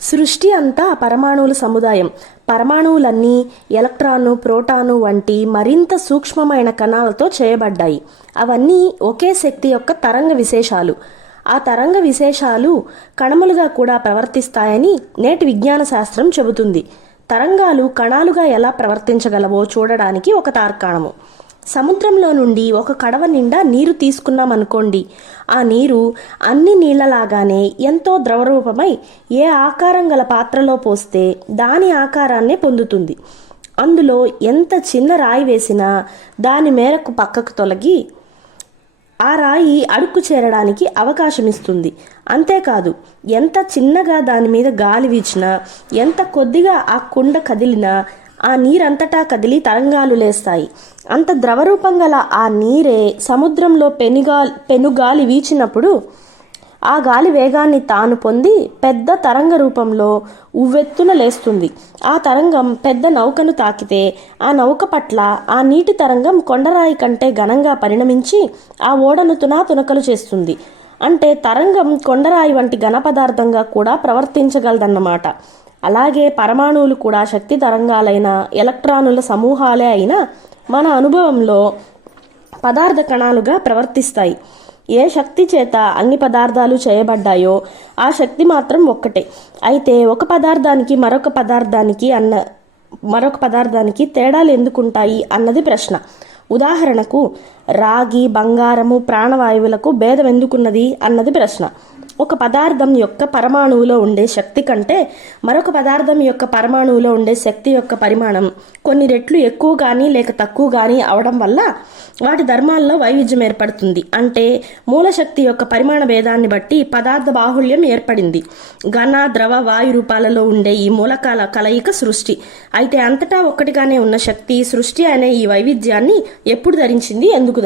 సృష్టి అంతా పరమాణువుల సముదాయం. పరమాణువులన్నీ ఎలక్ట్రాను, ప్రోటాను వంటి మరింత సూక్ష్మమైన కణాలతో చేయబడ్డాయి. అవన్నీ ఒకే శక్తి యొక్క తరంగ విశేషాలు. ఆ తరంగ విశేషాలు కణములుగా కూడా ప్రవర్తిస్తాయని నేటి విజ్ఞాన శాస్త్రం చెబుతుంది. తరంగాలు కణాలుగా ఎలా ప్రవర్తించగలవో చూడడానికి ఒక తార్కాణము. సముద్రంలో నుండి ఒక కడవ నిండా నీరు తీసుకున్నామనుకోండి. ఆ నీరు అన్ని నీళ్లలాగానే ఎంతో ద్రవరూపమై ఏ ఆకారం గల పాత్రలో పోస్తే దాని ఆకారాన్నే పొందుతుంది. అందులో ఎంత చిన్న రాయి వేసినా దాని మేరకు పక్కకు తొలగి ఆ రాయి అడుక్కు చేరడానికి అవకాశమిస్తుంది. అంతేకాదు, ఎంత చిన్నగా దాని మీద గాలి వీచినా, ఎంత కొద్దిగా ఆ కుండ కదిలినా ఆ నీరంతటా కదిలి తరంగాలు లేస్తాయి. అంత ద్రవరూపం గల ఆ నీరే సముద్రంలో పెనుగాలి వీచినప్పుడు ఆ గాలి వేగాన్ని తాను పొంది పెద్ద తరంగ రూపంలో ఉవ్వెత్తున లేస్తుంది. ఆ తరంగం పెద్ద నౌకను తాకితే ఆ నౌక పట్ల ఆ నీటి తరంగం కొండరాయి కంటే ఘనంగా పరిణమించి ఆ ఓడను తునాతునకలు చేస్తుంది. అంటే తరంగం కొండరాయి వంటి ఘన పదార్థంగా కూడా ప్రవర్తించగలదన్నమాట. అలాగే పరమాణువులు కూడా శక్తి తరంగాలైన ఎలక్ట్రానుల సమూహాలే అయినా మన అనుభవంలో పదార్థ కణాలుగా ప్రవర్తిస్తాయి. ఏ శక్తి చేత అన్ని పదార్థాలు చేయబడ్డాయో ఆ శక్తి మాత్రం ఒక్కటే. అయితే ఒక పదార్థానికి మరొక పదార్థానికి తేడాలు ఎందుకుంటాయి అన్నది ప్రశ్న. ఉదాహరణకు రాగి, బంగారము, ప్రాణవాయువులకు భేదం ఎందుకున్నది అన్నది ప్రశ్న. ఒక పదార్థం యొక్క పరమాణువులో ఉండే శక్తి కంటే మరొక పదార్థం యొక్క పరమాణువులో ఉండే శక్తి యొక్క పరిమాణం కొన్ని రెట్లు ఎక్కువ కానీ లేక తక్కువ కానీ అవడం వల్ల వాటి ధర్మాల్లో వైవిధ్యం ఏర్పడుతుంది. అంటే మూలశక్తి యొక్క పరిమాణ భేదాన్ని బట్టి పదార్థ బాహుళ్యం ఏర్పడింది. ఘన, ద్రవ, వాయు రూపాలలో ఉండే ఈ మూలకాల కలయిక సృష్టి. అయితే అంతటా ఒక్కటిగానే ఉన్న శక్తి సృష్టి అనే ఈ వైవిధ్యాన్ని ఎప్పుడు ధరించింది, ఎందుకు